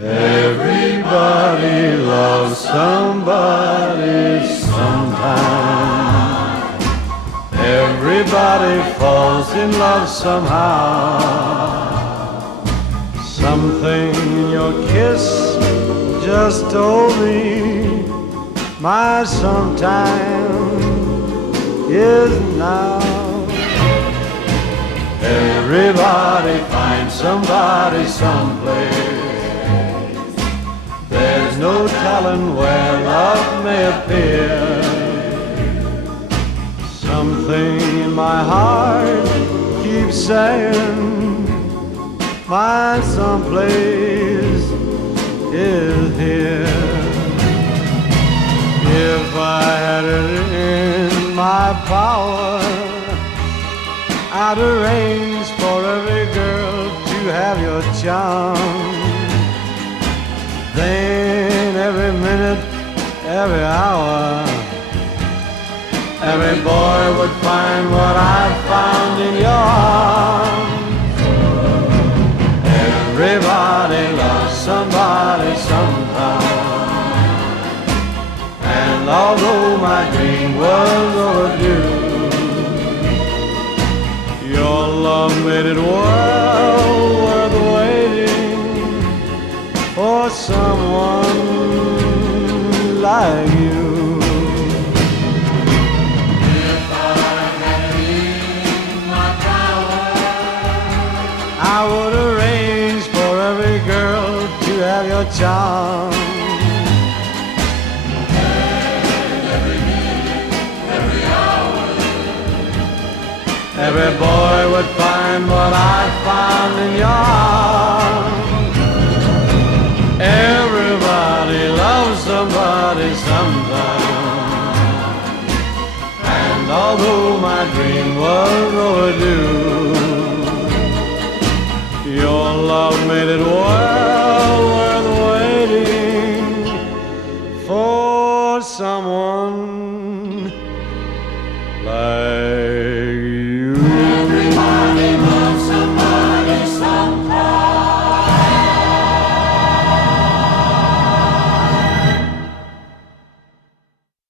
Everybody loves somebody sometime. Everybody falls in love somehow. Something in your kiss just told me my sometime is now. Everybody finds somebody someplace. There's no telling where love may appear. Something in my heart keeps saying my someplace is here. If I had it in my power, I'd arrange for every girl to have your charm. Then every minute, every hour, every boy would find what I found in your arms. Everybody loves somebody sometime. And although my dream was overdue, your love made it well worth waiting for someone like you. If I had it in my power, I would arrange for every girl to have your charm. and every minute, every hour, Every boy would find what I found in your arms. Everybody loves somebody sometime. And although my dream was overdue, your love made it